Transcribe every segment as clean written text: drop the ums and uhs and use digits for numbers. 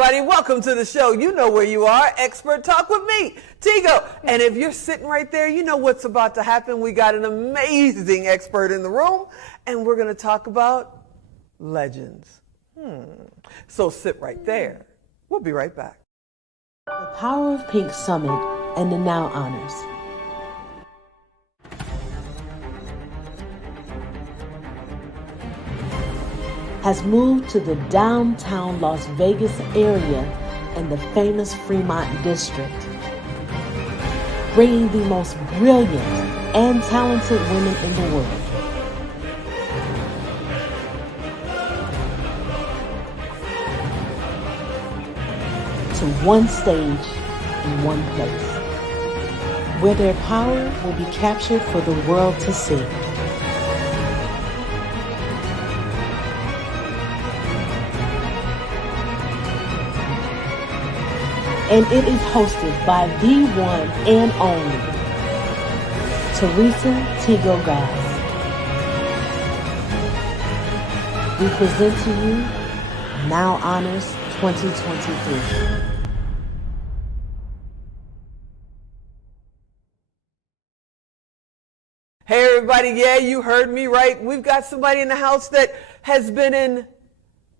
everybody, welcome to the show. You know where you are, Expert Talk with me, Tigo. And if you're sitting right there, you know what's about to happen. We got an amazing expert in the room, and we're going to talk about legends. So sit right there. We'll be right back. The Power of Pink Summit and the Now Honors. Has moved to the downtown Las Vegas area in the famous Fremont district, bringing the most brilliant and talented women in the world. To one stage in one place, where their power will be captured for the world to see. And it is hosted by the one and only Teresa Tigo Gass. We present to you Now Honors 2023. Hey everybody, yeah, you heard me right. We've got somebody in the house that has been in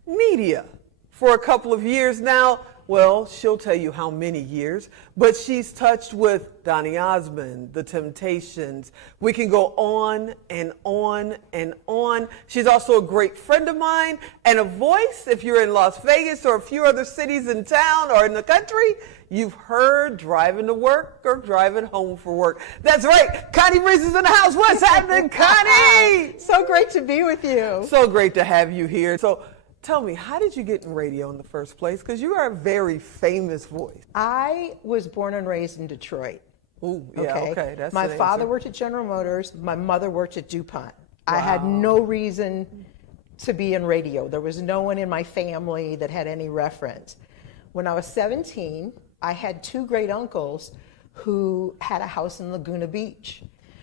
media for a couple of years now. Well, she'll tell you how many years, but she's touched with Donny Osmond, The Temptations. We can go on and on and on. She's also a great friend of mine and a voice. If you're in Las Vegas or a few other cities in town or in the country, you've heard driving to work or driving home for work. That's right. Connie Breeze is in the house. What's happening, Connie? So great to be with you. So great to have you here. So tell me, how did you get in radio in the first place? Because you are a very famous voice. I was born and raised in Detroit. Ooh, yeah, okay. That's my an father answer. worked at General Motors. My mother worked at DuPont. Wow. I had no reason to be in radio. There was no one in my family that had any reference. When I was 17, I had two great uncles who had a house in Laguna Beach.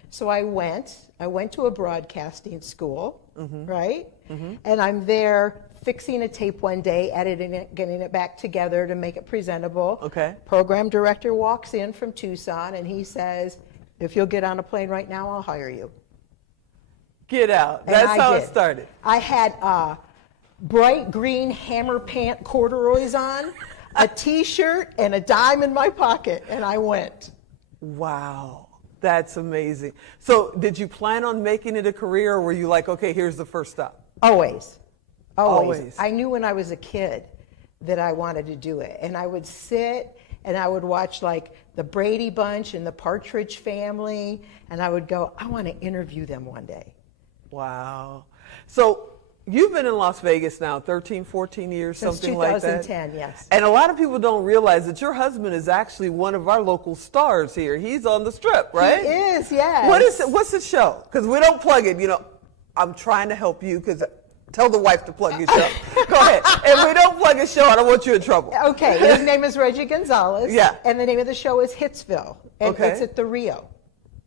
So I went to a broadcasting school, right? And I'm there fixing a tape one day, editing it, getting it back together to make it presentable. Okay. Program director walks in from Tucson and he says, if you'll get on a plane right now, I'll hire you. Get out. And That's I how did. it started. I had bright green hammer pant corduroys on, a t-shirt, and a dime in my pocket, and I went. Wow. That's amazing. So did you plan on making it a career, or were you like, okay, here's the first stop? Always. Always. I knew when I was a kid that I wanted to do it. And I would sit and I would watch like the Brady Bunch and the Partridge Family. And I would go, I want to interview them one day. Wow. So you've been in Las Vegas now 13, 14 years, Since something like that. 2010, yes. And a lot of people don't realize that your husband is actually one of our local stars here. He's on the Strip, right? He is, yes. What is it? What's the show? Because we don't plug it. You know, I'm trying to help you because tell the wife to plug your show. Go ahead. If we don't plug a show, I don't want you in trouble. Okay, his name is Reggie Gonzalez. Yeah. And the name of the show is Hitsville. And Okay. it's at the Rio.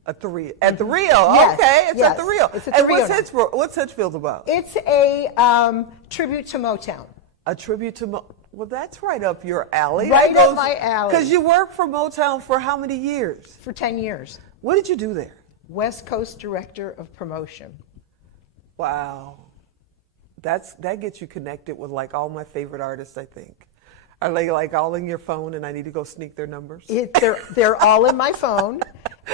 At the Rio. Yes, Okay, it's yes. at the Rio. It's at the and Rio what's Hitchfield about? It's a tribute to Motown. A tribute to well, that's right up your alley. Right up my alley. Because you worked for Motown for how many years? For 10 years. What did you do there? West Coast Director of Promotion. Wow. That gets you connected with like all my favorite artists, I think. Are they like all in your phone and I need to go sneak their numbers? They're all in my phone,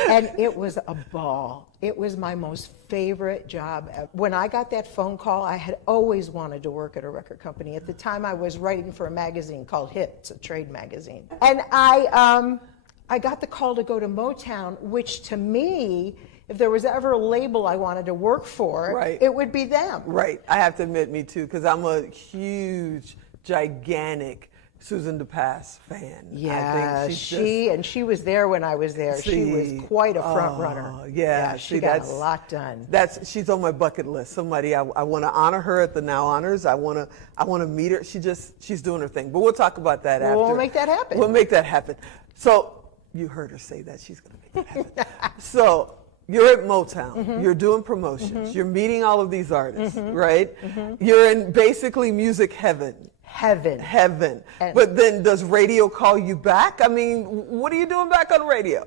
and it was a ball. It was my most favorite job ever. When I got that phone call, I had always wanted to work at a record company. At the time, I was writing for a magazine called Hit. It's a trade magazine. And I got the call to go to Motown, which to me, if there was ever a label I wanted to work for, Right. it would be them. Right. I have to admit, me too, because I'm a huge, gigantic Susan DePass fan. Yeah, I think she was there when I was there. She was quite a front runner. Yeah, she got a lot done. She's on my bucket list. Somebody I want to honor her at the Now Honors. I want to meet her. She's doing her thing. But we'll talk about that after. We'll make that happen. We'll make that happen. So you heard her say that she's going to make that happen. So you're at Motown. You're doing promotions. You're meeting all of these artists, right? You're in basically music heaven. heaven. Heaven. And- But then does radio call you back? I mean, what are you doing back on radio?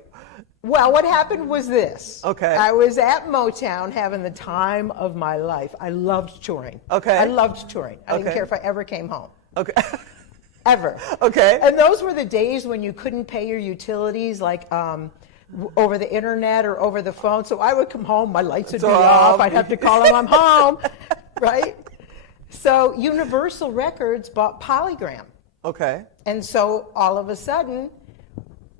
Well, what happened was this. Okay. I was at Motown having the time of my life. I loved touring. Okay. I loved touring. I didn't Okay. care if I ever came home. Okay. Ever. Okay. And those were the days when you couldn't pay your utilities like over the internet or over the phone. So I would come home, my lights would be off. I'd have to call them, I'm home, right? So Universal Records bought Polygram. Okay. And so all of a sudden,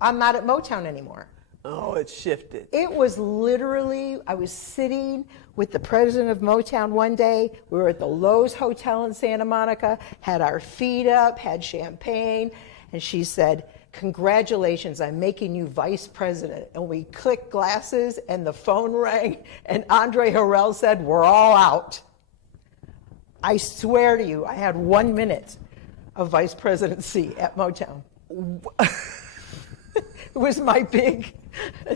I'm not at Motown anymore. Oh, it shifted. It was literally, I was sitting with the president of Motown one day. We were at the Lowe's Hotel in Santa Monica, had our feet up, had champagne, and she said, "Congratulations, I'm making you vice president." And we clicked glasses, and the phone rang, and Andre Harrell said, "We're all out." I swear to you, I had 1 minute of vice presidency at Motown. It was my big,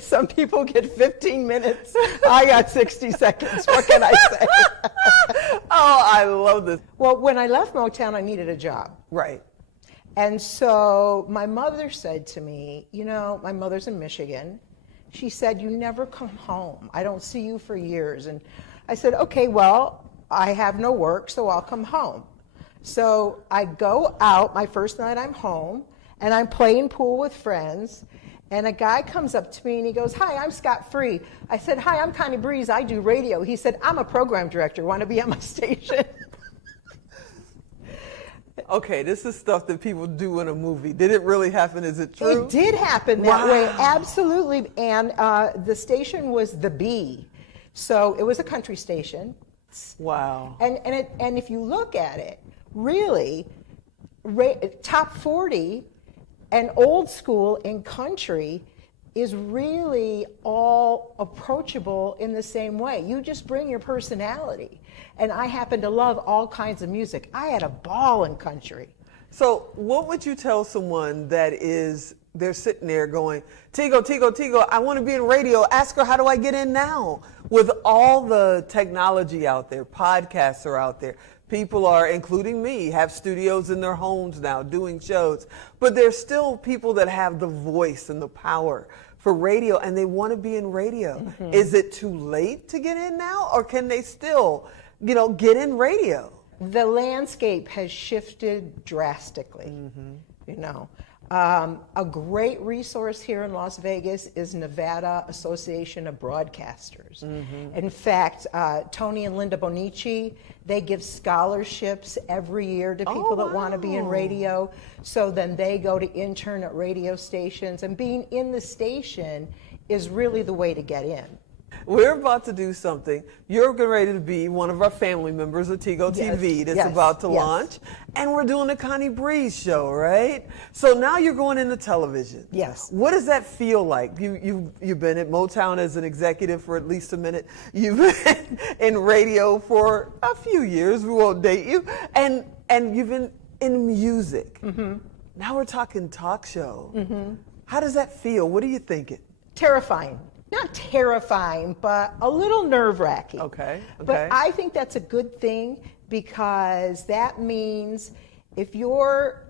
some people get 15 minutes. I got 60 seconds. What can I say? Oh, I love this. Well, when I left Motown, I needed a job. Right. And so my mother said to me, you know, my mother's in Michigan. She said, "You never come home. I don't see you for years." And I said, "Okay, well, I have no work, so I'll come home." So I go out, my first night I'm home, and I'm playing pool with friends. And a guy comes up to me and he goes, "Hi, I'm Scott Free." I said, "Hi, I'm Connie Breeze. I do radio." He said, "I'm a program director. Want to be on my station?" Okay, this is stuff that people do in a movie. Did it really happen? Is it true? It did happen that way, Wow. absolutely. And the station was The Bee. So it was a country station. Wow. And if you look at it, really, top 40 and old school and country is really all approachable in the same way. You just bring your personality. And I happen to love all kinds of music. I had a ball in country. So what would you tell someone that is, they're sitting there going, Tigo, I want to be in radio. Ask her, how do I get in now? With all the technology out there, podcasts are out there. People are, including me, have studios in their homes now doing shows. But there's still people that have the voice and the power for radio, and they want to be in radio. Mm-hmm. Is it too late to get in now, or can they still, get in radio? The landscape has shifted drastically, A great resource here in Las Vegas is Nevada Association of Broadcasters. Mm-hmm. In fact, Tony and Linda Bonici, they give scholarships every year to people that want to be in radio. So then they go to intern at radio stations, and being in the station is really the way to get in. We're about to do something. You're getting ready to be one of our family members of Tigo TV that's about to launch. And we're doing the Connie Breeze show, right? So now you're going into television. Yes. What does that feel like? You've been at Motown as an executive for at least a minute. You've been in radio for a few years. We won't date you. And you've been in music. Mm-hmm. Now we're talking talk show. Mm-hmm. How does that feel? What are you thinking? Terrifying. Not terrifying, but a little nerve-wracking. Okay. But I think that's a good thing, because that means if you're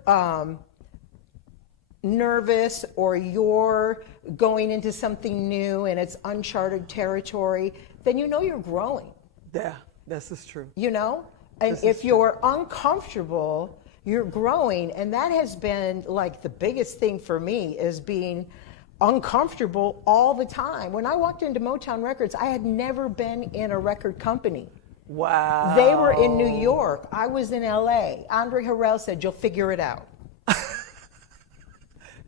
nervous or you're going into something new and it's uncharted territory, then you're growing. Yeah, this is true. And if you're uncomfortable, you're growing. And that has been like the biggest thing for me, is being uncomfortable all the time. When I walked into Motown Records, I had never been in a record company. Wow. They were in New York. I was in LA. Andre Harrell said, "You'll figure it out."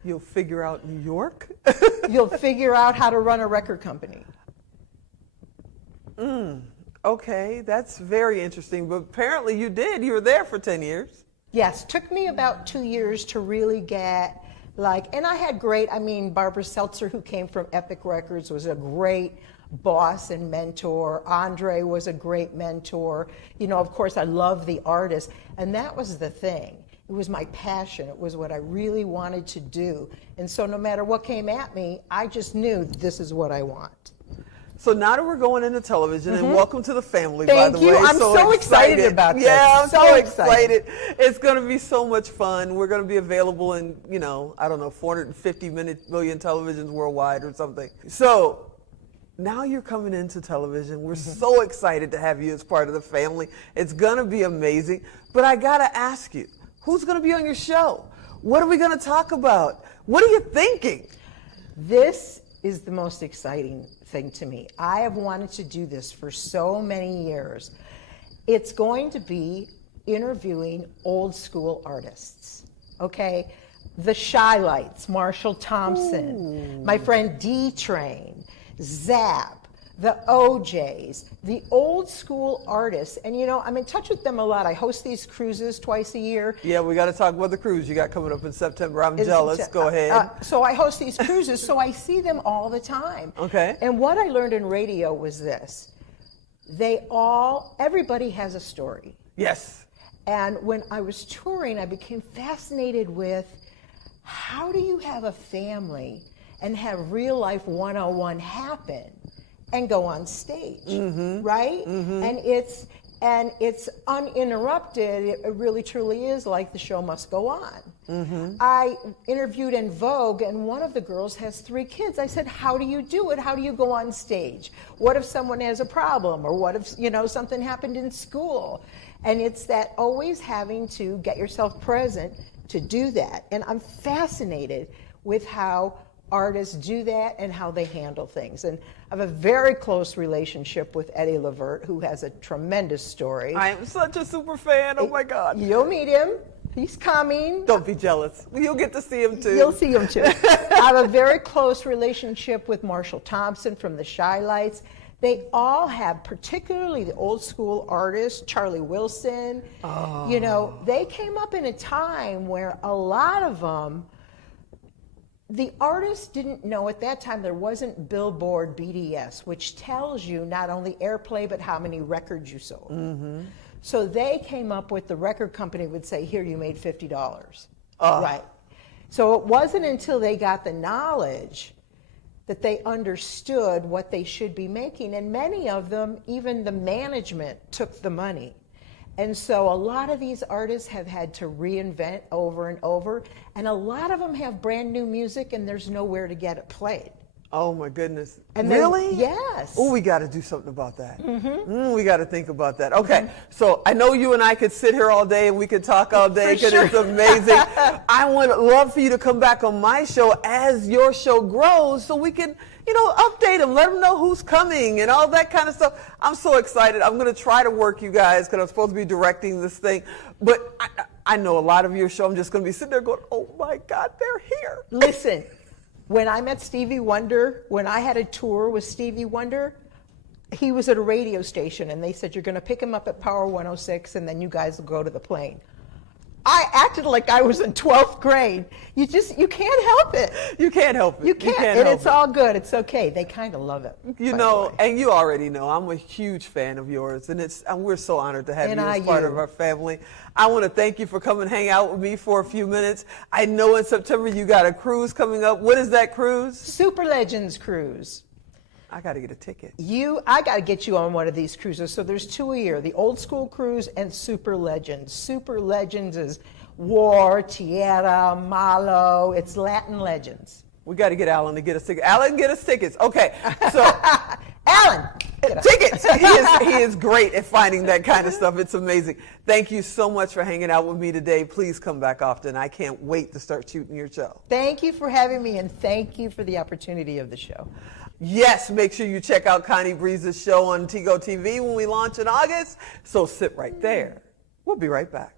You'll figure out New York? You'll figure out how to run a record company. Okay, that's very interesting. But apparently you did. You were there for 10 years. Yes, took me about 2 years to really get and I had Barbara Seltzer, who came from Epic Records, was a great boss and mentor. Andre was a great mentor. Of course, I love the artist. And that was the thing. It was my passion. It was what I really wanted to do. And so no matter what came at me, I just knew this is what I want. So now that we're going into television, and welcome to the family, by Thank the you. way. I'm so excited about this. Yeah, I'm so So excited. It's going to be so much fun. We're going to be available in, I don't know, 450 million televisions worldwide or something. So now you're coming into television. We're so excited to have you as part of the family. It's going to be amazing. But I got to ask you, who's going to be on your show? What are we going to talk about? What are you thinking? This is the most exciting thing to me. I have wanted to do this for so many years. It's going to be interviewing old school artists, okay? The Shy Lights, Marshall Thompson, my friend D-Train, Zap, the OJs, the old school artists. And I'm in touch with them a lot. I host these cruises twice a year. Yeah, we got to talk about the cruise you got coming up in September. I'm jealous. Go ahead. So I host these cruises, so I see them all the time. Okay. And what I learned in radio was this. Everybody has a story. Yes. And when I was touring, I became fascinated with how do you have a family and have real life 101 happen and go on stage, right? And it's uninterrupted. It really truly is like the show must go on. I interviewed in Vogue, and one of the girls has 3 kids. I said, how do you do it? How do you go on stage? What if someone has a problem? Or what if, something happened in school? And it's that always having to get yourself present to do that. And I'm fascinated with how artists do that and how they handle things. And I have a very close relationship with Eddie Levert, who has a tremendous story. I am such a super fan. Oh my God. You'll meet him. He's coming. Don't be jealous. You'll get to see him too. You'll see him too. I have a very close relationship with Marshall Thompson from the Shy Lights. They all have, particularly the old school artists, Charlie Wilson. They came up in a time where a lot of them, the artists didn't know at that time there wasn't Billboard BDS, which tells you not only airplay, but how many records you sold. So they came up with, the record company would say, here, you made $50. Right. So it wasn't until they got the knowledge that they understood what they should be making. And many of them, even the management took the money. And so a lot of these artists have had to reinvent over and over. And a lot of them have brand new music and there's nowhere to get it played. Oh my goodness. And really? Yes. Oh, we got to do something about that. We got to think about that. Okay, so I know you and I could sit here all day and we could talk all day because it's amazing. I would love for you to come back on my show as your show grows so we can, update them, let them know who's coming and all that kind of stuff. I'm so excited. I'm going to try to work you guys because I'm supposed to be directing this thing. But I know a lot of your show, I'm just going to be sitting there going, oh my God, they're here. Listen. When I met Stevie Wonder, when I had a tour with Stevie Wonder, he was at a radio station and they said, you're going to pick him up at Power 106 and then you guys will go to the plane. I acted like I was in 12th grade. You can't help it. You can't help it. You can't and it's all good. It's okay. They kind of love it. And you already know, I'm a huge fan of yours, and we're so honored to have you as part of our family. I want to thank you for coming and hang out with me for a few minutes. I know in September you got a cruise coming up. What is that cruise? Super Legends Cruise. I got to get a ticket. I got to get you on one of these cruises. So there's 2 a year, the old school cruise and Super Legends. Super Legends is War, Tierra, Malo. It's Latin legends. We got to get Alan to get us tickets. Alan, get us tickets. Okay, so Alan, tickets. He is great at finding that kind of stuff. It's amazing. Thank you so much for hanging out with me today. Please come back often. I can't wait to start shooting your show. Thank you for having me, and thank you for the opportunity of the show. Yes, make sure you check out Connie Breeze's show on Tigo TV when we launch in August. So sit right there. We'll be right back.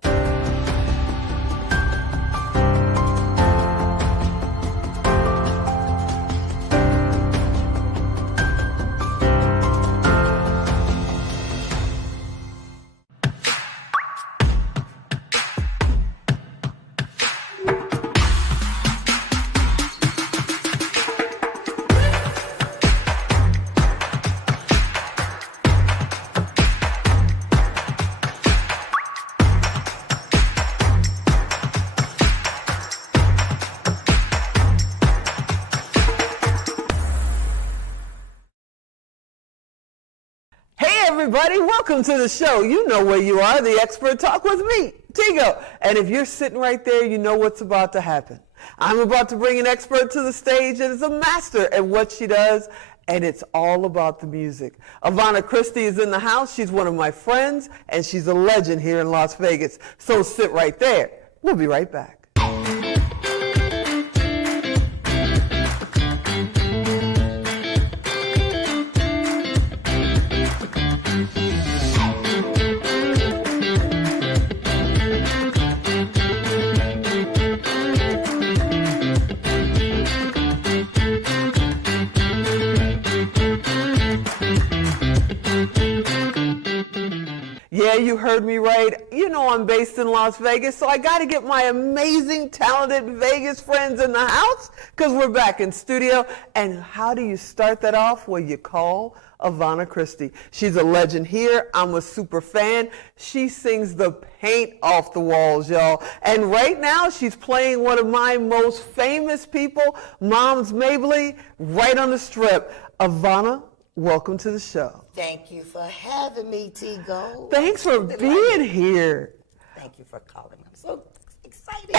everybody. Welcome to the show. You know where you are, the Expert Talk with me, Tigo. And if you're sitting right there, you know what's about to happen. I'm about to bring an expert to the stage that is a master at what she does, and it's all about the music. Avana Christie is in the house. She's one of my friends, and she's a legend here in Las Vegas. So sit right there. We'll be right back. Yeah, you heard me right. You know I'm based in Las Vegas, so I got to get my amazing, talented Vegas friends in the house because we're back in studio. And how do you start that off? Well, you call Avana Christie. She's a legend here. I'm a super fan. She sings the paint off the walls, y'all. And right now, she's playing one of my most famous people, Moms Mabley, right on the Strip. Avana, welcome to the show. Thank you for having me, Tigo. Thanks for being here. Thank you for calling. I'm so excited.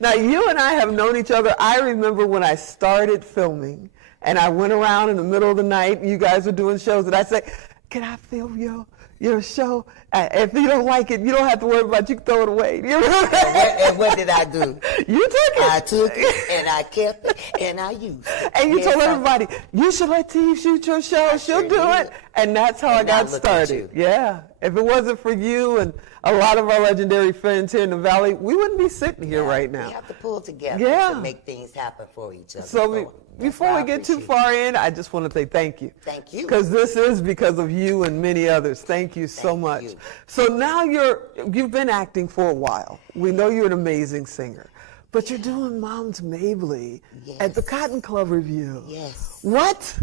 Now, you and I have known each other. I remember when I started filming, and I went around in the middle of the night, and you guys were doing shows, and I said, can I film your show? If you don't like it, you don't have to worry about it. You can throw it away. You remember? And what did I do? You took it. I took it, and I kept it, and I used it. And you told everybody, you should let T shoot your show. She'll do it. And that's how I got started. Yeah. If it wasn't for you and a lot of our legendary friends here in the Valley, we wouldn't be sitting here right now. We have to pull together to make things happen for each other. So before we get too far in, I just want to say thank you. Thank you. Because this is because of you and many others. Thank you so much. You. So now you've been acting for a while. We know you're an amazing singer. But you're doing Moms Mabley at the Cotton Club Review. Yes. What?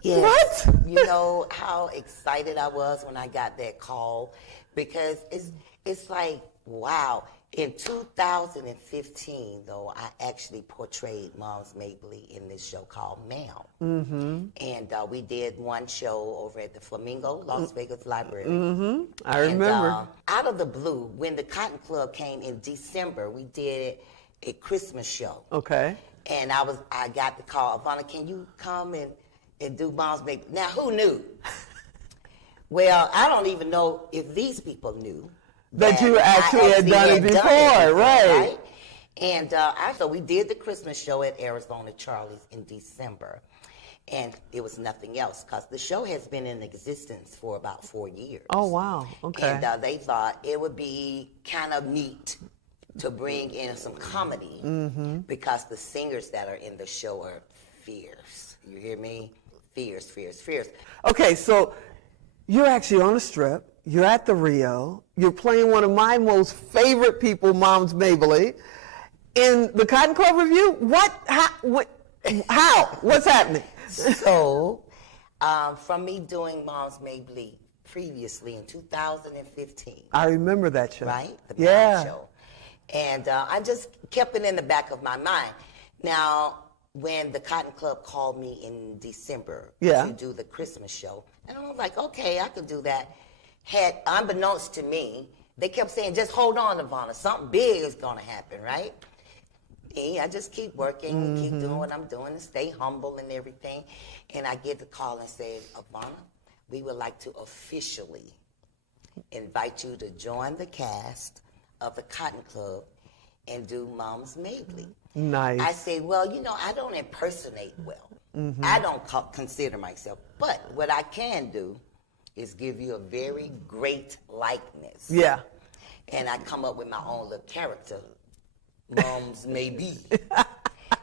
Yes. What? You know how excited I was when I got that call, because it's like, wow. In 2015, though, I actually portrayed Moms Mabley in this show called Ma'am. Mm-hmm. And we did one show over at the Flamingo, Las Vegas Library. Mm-hmm. I remember. Out of the blue, when the Cotton Club came in December, we did a Christmas show. Okay. And I got the call, Avana, can you come and do Moms Mabley? Now, who knew? Well, I don't even know if these people knew that you actually had done it before, right? And so we did the Christmas show at Arizona Charlie's in December, and it was nothing else because the show has been in existence for about 4 years. Oh, wow. Okay. And they thought it would be kind of neat to bring in some comedy because the singers that are in the show are fierce. You hear me? Fierce, fierce, fierce. Okay, so you're actually on the Strip. You're at the Rio. You're playing one of my most favorite people, Moms Mabley, in the Cotton Club Review. What? How? What's happening? So, from me doing Moms Mabley previously in 2015. I remember that show. Right? The yeah. show. And I just kept it in the back of my mind. Now, when the Cotton Club called me in December to do the Christmas show, and I was like, okay, I could do that. Unbeknownst to me, they kept saying, just hold on, Avana, something big is going to happen, right? And I just keep working, keep doing what I'm doing, and stay humble and everything. And I get the call and say, Avana, we would like to officially invite you to join the cast of the Cotton Club and do Moms Mabley. Nice. I say, well, I don't impersonate well. I don't consider myself. But what I can do is give you a very great likeness. Yeah. And I come up with my own little character, Moms Maybe,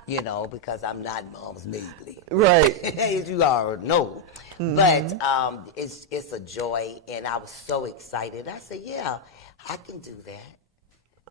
because I'm not Moms Mabley. Right. As you already know. But it's a joy, and I was so excited. I said, yeah, I can do that.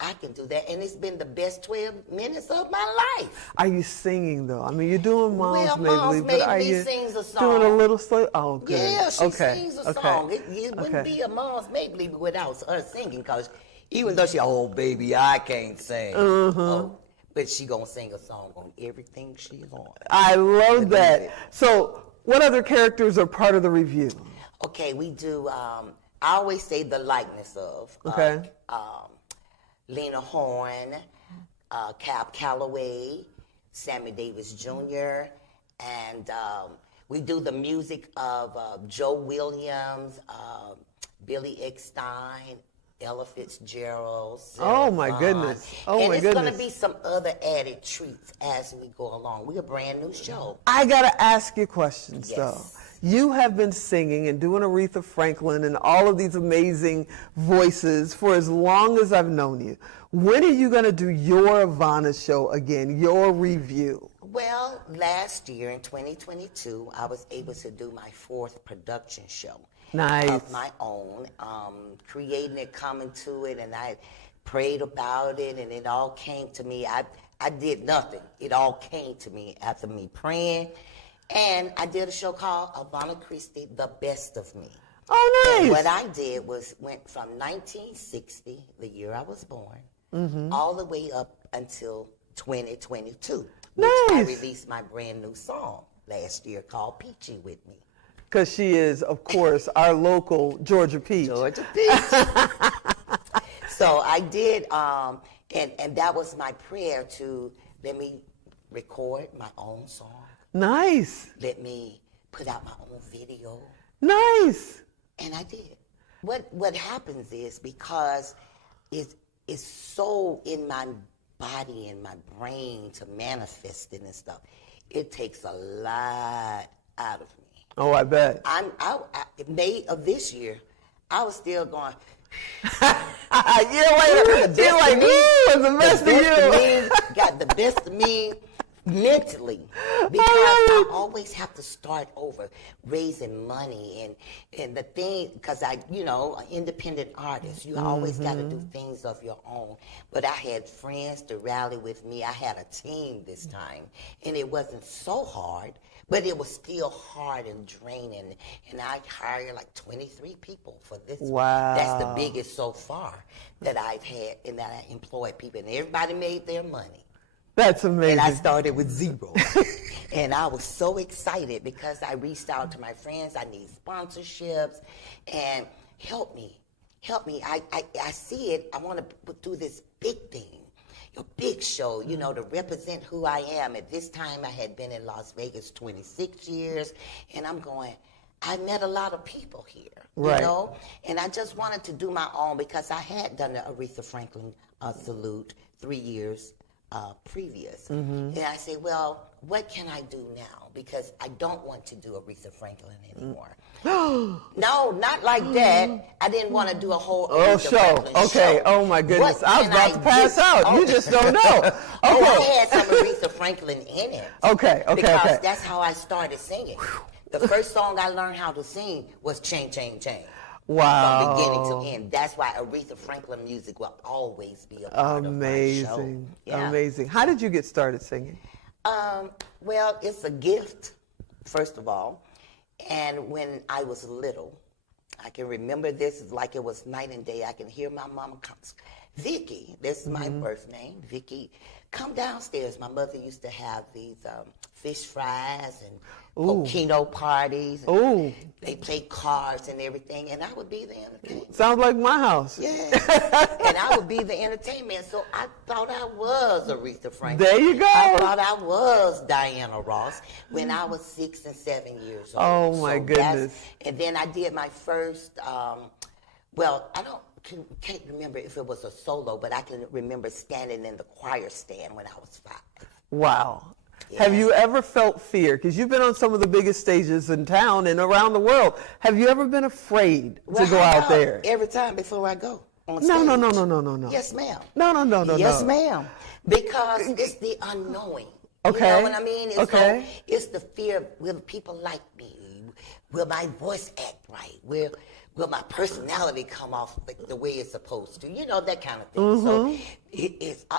I can do that, and it's been the best 12 minutes of my life. Are you singing, though? I mean, you're doing Moms Mabley, Moms but are Mabley you sings a song. doing a little slow? Oh, good. Yeah, she sings a song. Okay. It wouldn't be a Moms Mabley without her singing, because even though oh, baby, I can't sing. Oh, but she gonna sing a song on everything she's on. I love that. So, what other characters are part of the review? Okay, we do, I always say the likeness of. Okay. Lena Horne, Cab Calloway, Sammy Davis Jr., and we do the music of Joe Williams, Billy Eckstine, Ella Fitzgerald. Oh my goodness. Oh and my it's goodness. going to be some other added treats as we go along. We're a brand new show. I got to ask you questions, Yes. though. You have been singing and doing Aretha Franklin and all of these amazing voices for as long as I've known you. When are you going to do your Avana show again, your review? Well, last year in 2022, I was able to do my 4th production show. Nice. Of my own, creating it, coming to it, and I prayed about it, and it all came to me. I did nothing. It all came to me after me praying. And I did a show called Avana Christie, The Best of Me. Oh, nice. And what I did was went from 1960, the year I was born, all the way up until 2022, which I released my brand new song last year called Peachy with Me. Because she is, of course, our local Georgia Peach. Georgia Peach. So I did, and that was my prayer to let me record my own song. Nice. Let me put out my own video. Nice. And I did. What happens is because it's so in my body and my brain to manifest it and stuff, it takes a lot out of me. Oh, I bet. May of this year, I was still going. You're like, ooh, the best of you. Got the best of me mentally, because I always have to start over raising money and the thing, because an independent artist, you always got to do things of your own. But I had friends to rally with me. I had a team this time, and it wasn't so hard, but it was still hard and draining. And I hired like 23 people for this. Wow. That's the biggest so far that I've had, and that I employed people, and everybody made their money. That's amazing. And I started with zero. And I was so excited because I reached out to my friends. I need sponsorships, and help me. I see it. I want to do this big thing, a big show, to represent who I am. At this time, I had been in Las Vegas 26 years, and I'm going, I met a lot of people here, right. And I just wanted to do my own, because I had done the Aretha Franklin salute 3 years previous. And I say, well, what can I do now? Because I don't want to do Aretha Franklin anymore. No, not like that. I didn't want to do a whole Aretha Franklin show. Oh my goodness. I was about to pass out. You just don't know. Okay. I had some Aretha Franklin in it. Okay. Because that's how I started singing. The first song I learned how to sing was Chain, Chain, Chain. Wow. From beginning to end. That's why Aretha Franklin music will always be a part of my show. Yeah. Amazing. How did you get started singing? Well, it's a gift, first of all. And when I was little, I can remember this like it was night and day. I can hear my mom come, Vicky, this is my birth name, Vicky, come downstairs. My mother used to have these fish fries and coquino parties. And they played cards and everything, and I would be the entertainment. Sounds like my house. Yeah. And I would be the entertainment. So I thought I was Aretha Franklin. There you go. I thought I was Diana Ross when I was 6 and 7 years old. Oh, my goodness. And then I did my first, can't remember if it was a solo, but I can remember standing in the choir stand when I was 5. Wow. Yeah. Have you ever felt fear? Because you've been on some of the biggest stages in town and around the world. Have you ever been afraid to go out there? Every time before I go on stage. No. Yes, ma'am. No. Yes, ma'am. Because it's the unknowing. Okay. You know what I mean? Okay. It's the fear, will people like me? Will my voice act right? Will my personality come off the way it's supposed to? That kind of thing. So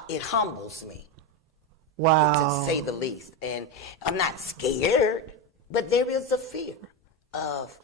it humbles me. Wow. To say the least. And I'm not scared, but there is a fear of,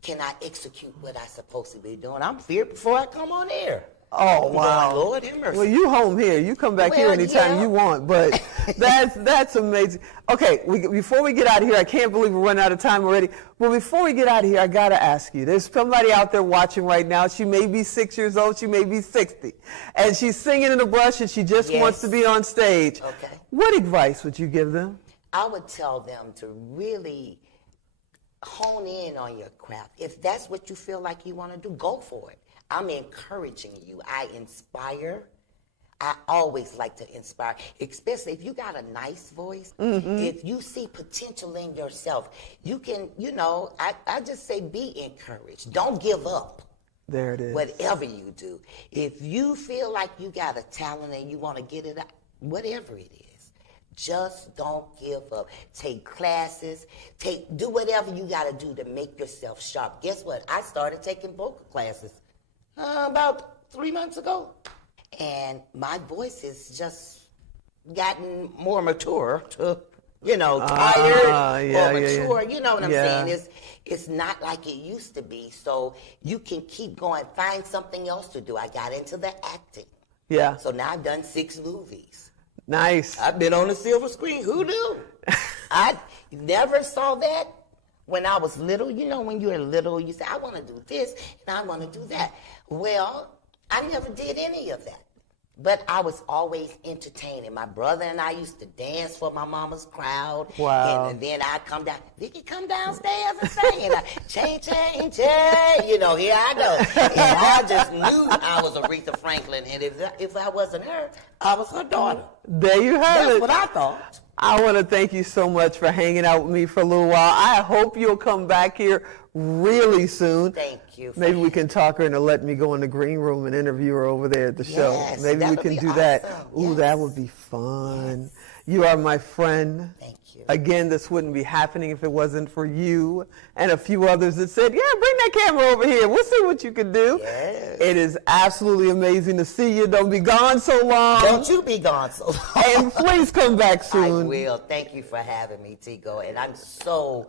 can I execute what I'm supposed to be doing? I'm feared before I come on air. Oh, wow. Going, Lord have mercy. Well, you home here. You come back here anytime you want, but that's amazing. Okay, before we get out of here, I can't believe we're running out of time already, but before we get out of here, I got to ask you, there's somebody out there watching right now. She may be 6 years old, she may be 60, and she's singing in a brush and she just wants to be on stage. Okay. What advice would you give them? I would tell them to really hone in on your craft. If that's what you feel like you want to do, go for it. I'm encouraging you. I inspire. I always like to inspire, especially if you got a nice voice. If you see potential in yourself, you can, I just say be encouraged. Don't give up. There it is. Whatever you do. If you feel like you got a talent and you want to get it out, whatever it is, just don't give up. Take classes. Do whatever you got to do to make yourself sharp. Guess what? I started taking vocal classes about 3 months ago. And my voice has just gotten more mature to, tired or mature. You know what I'm saying? It's not like it used to be. So you can keep going. Find something else to do. I got into the acting. Yeah. So now I've done 6 movies. Nice. I've been on the silver screen. Who knew? I never saw that when I was little. When you're little, you say, I want to do this and I want to do that. Well, I never did any of that. But I was always entertaining. My brother and I used to dance for my mama's crowd. Wow. And then I'd come down. Vicky, come downstairs and sing. And chain, here I go. And I just knew I was Aretha Franklin. And if I wasn't her, I was her daughter. There you have it. That's what I thought. I want to thank you so much for hanging out with me for a little while. I hope you'll come back here really soon. Thank you. Maybe we can talk her into letting me go in the green room and interview her over there at the show. Yes, Maybe we can do that. Ooh, yes. that would be fun. Yes. You are my friend. Thank you. Again, this wouldn't be happening if it wasn't for you and a few others that said, yeah, bring that camera over here. We'll see what you can do. Yes. It is absolutely amazing to see you. Don't be gone so long. Don't you be gone so long. And please come back soon. I will. Thank you for having me, Tigo. And I'm so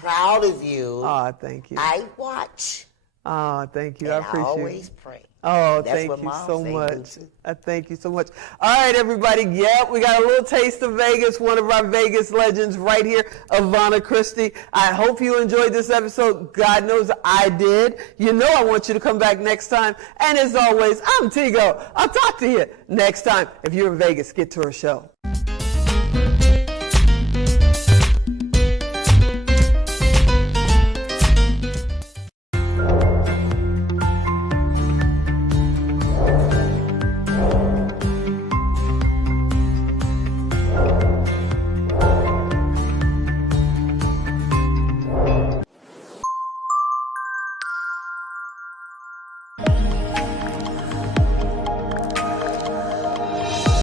proud of you. Oh, thank you. I watch. Oh, thank you. And I appreciate it. I always pray. Oh, That's thank what you Mom so say, much. do. Thank you so much. All right, everybody. Yep, we got a little taste of Vegas, one of our Vegas legends right here, Avana Christie. I hope you enjoyed this episode. God knows I did. I want you to come back next time. And as always, I'm Tigo. I'll talk to you next time. If you're in Vegas, get to our show.